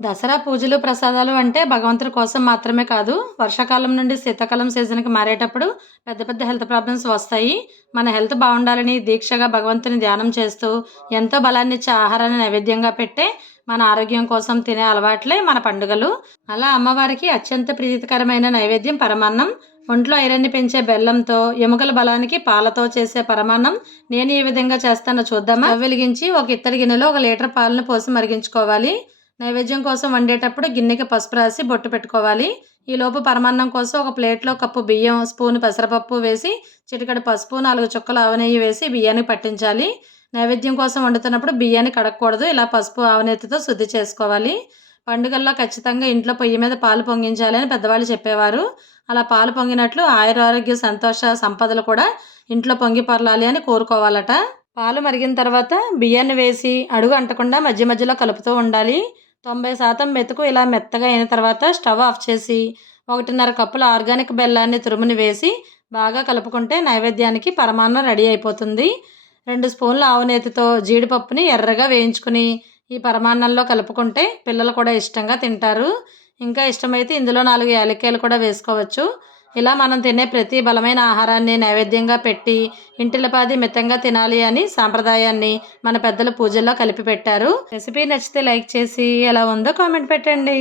దసరా పూజలు, ప్రసాదాలు అంటే భగవంతుడి కోసం మాత్రమే కాదు. వర్షాకాలం నుండి శీతాకాలం సీజన్‌కి మారేటప్పుడు పెద్ద పెద్ద హెల్త్ ప్రాబ్లమ్స్ వస్తాయి. మన హెల్త్ బావుండాలని దీక్షగా భగవంతుని ధ్యానం చేస్తూ, ఎంతో బలాన్నిచ్చే ఆహారాన్ని నైవేద్యంగా పెట్టే మన ఆరోగ్యం కోసం తినే అలవాట్లే మన పండుగలు. అలా అమ్మవారికి అత్యంత ప్రీతికరమైన నైవేద్యం పరమాన్నం. ఒంట్లో ఐరన్‌ని పెంచే బెల్లంతో, ఎముకల బలానికి పాలతో చేసే పరమాన్నం నేను ఏ విధంగా చేస్తానో చూద్దామా? స్టవ్ వెలిగించి ఒక ఇత్తడి గిన్నెలో 1 లీటర్ పాలను పోసి మరిగించుకోవాలి. నైవేద్యం కోసం వండేటప్పుడు గిన్నెకి పసుపు రాసి బొట్టు పెట్టుకోవాలి. ఈలోపు పరమాన్నం కోసం ఒక ప్లేట్లో కప్పు బియ్యం, స్పూను పెసరపప్పు వేసి చిటికెడు పసుపు, 4 చుక్కలు ఆవనెయ్యి వేసి బియ్యానికి పట్టించాలి. నైవేద్యం కోసం వండుతున్నప్పుడు బియ్యాన్ని కడగకూడదు. ఇలా పసుపు, ఆవనెత్తితో శుద్ధి చేసుకోవాలి. పండుగల్లో ఖచ్చితంగా ఇంట్లో పొయ్యి మీద పాలు పొంగించాలి అని పెద్దవాళ్ళు చెప్పేవారు. అలా పాలు పొంగినట్లు ఆయురారోగ్య, సంతోష, సంపదలు కూడా ఇంట్లో పొంగి పొర్లాలి అని కోరుకోవాలట. పాలు మరిగిన తర్వాత బియ్యాన్ని వేసి అడుగు అంటకుండా మధ్య మధ్యలో కలుపుతూ ఉండాలి. 90% మెతుకు ఇలా మెత్తగా అయిన తర్వాత స్టవ్ ఆఫ్ చేసి 1.5 కప్పుల ఆర్గానిక్ బెల్లాన్ని తురుముని వేసి బాగా కలుపుకుంటే నైవేద్యానికి పరమాన్నం రెడీ అయిపోతుంది. 2 స్పూన్ల ఆవు నేతితో జీడిపప్పుని ఎర్రగా వేయించుకుని ఈ పరమాన్నంలో కలుపుకుంటే పిల్లలు కూడా ఇష్టంగా తింటారు. ఇంకా ఇష్టమైతే ఇందులో 4 యాలక్కాయలు కూడా వేసుకోవచ్చు. ఇలా మనం తినే ప్రతి బలమైన ఆహారాన్ని నైవేద్యంగా పెట్టి ఇంటిల్లిపాది మితంగా తినాలి అని సాంప్రదాయాన్ని మన పెద్దలు పూజల్లో కలిపి పెట్టారు. రెసిపీ నచ్చితే లైక్ చేసి ఎలా ఉందో కామెంట్ పెట్టండి.